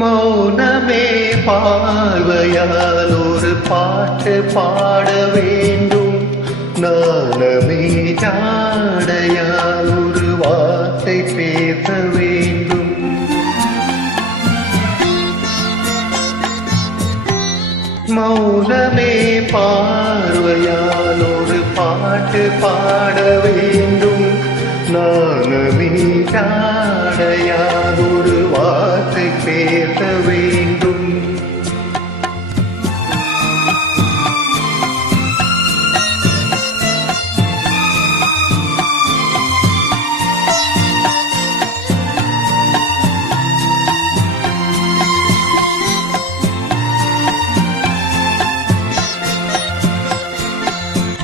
மௌனமே பார்வையால் ஒரு பாட்டு பாட வேண்டும். நாணமே ஜாடையால் ஒரு வார்த்தை பேச வேண்டும். மௌனமே பார்வையால் ஒரு பாட்டு பாட வேண்டும். நாணமே ஜாடையால் ஒரு வார்த்தை பேச வேண்டும்.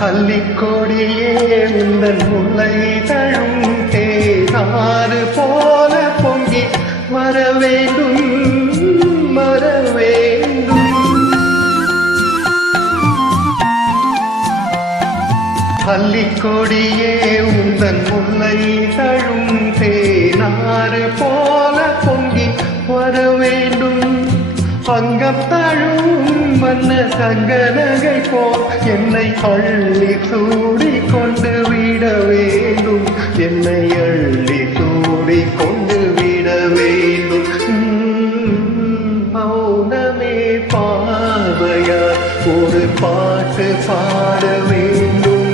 அல்லிக்கொடியே உந்தன் முல்லை தழும் தேனாறு போல பொங்கி வர வேண்டும், வர வேண்டும். அல்லிக்கொடியே உந்தன் முல்லை தழும் தேனாறு போல பொங்கி வர வேண்டும். அங்கம் தழும் மன்ன சங்கனகை போல் என்னை அள்ளி சூடி கொண்டு விட வேண்டும். என்னை அள்ளி சூடி கொண்டு விட வேண்டும். மௌனமே பார்வையால் ஒரு பாட்டு பாட வேண்டும்.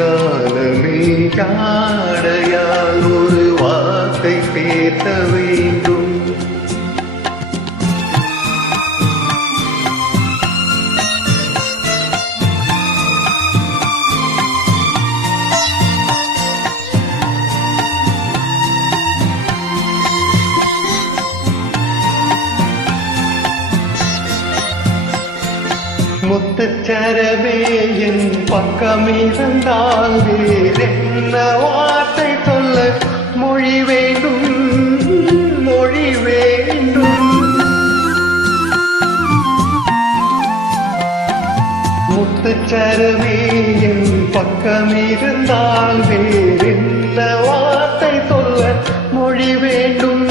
நாணமே ஜாடையால் ஒரு வார்த்தை பேச வேண்டும். முத்துச்சரவே என் பக்கம் இருந்தால் வேறென்ன வார்த்தை சொல்ல மொழி வேண்டும், மொழி வேண்டும். முத்துச்சரவே என் பக்கம் இருந்தால் வேறென்ன வார்த்தை சொல்ல மொழி வேண்டும்.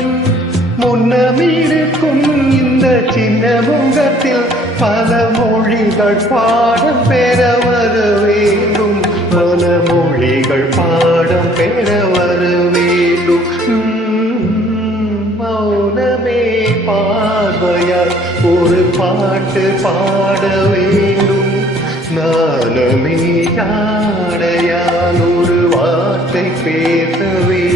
முன்னமிருக்கும் இந்த சின்ன முகத்தில் பல மொழிகள் பாடம் பெற வர வேண்டும். பல மொழிகள் பாடம் பெற வர வேண்டும். மௌனமே பார்வையால் ஒரு பாட்டு பாட வேண்டும். நாணமே ஜாடையால் ஒரு வார்த்தை பேச வேண்டும்.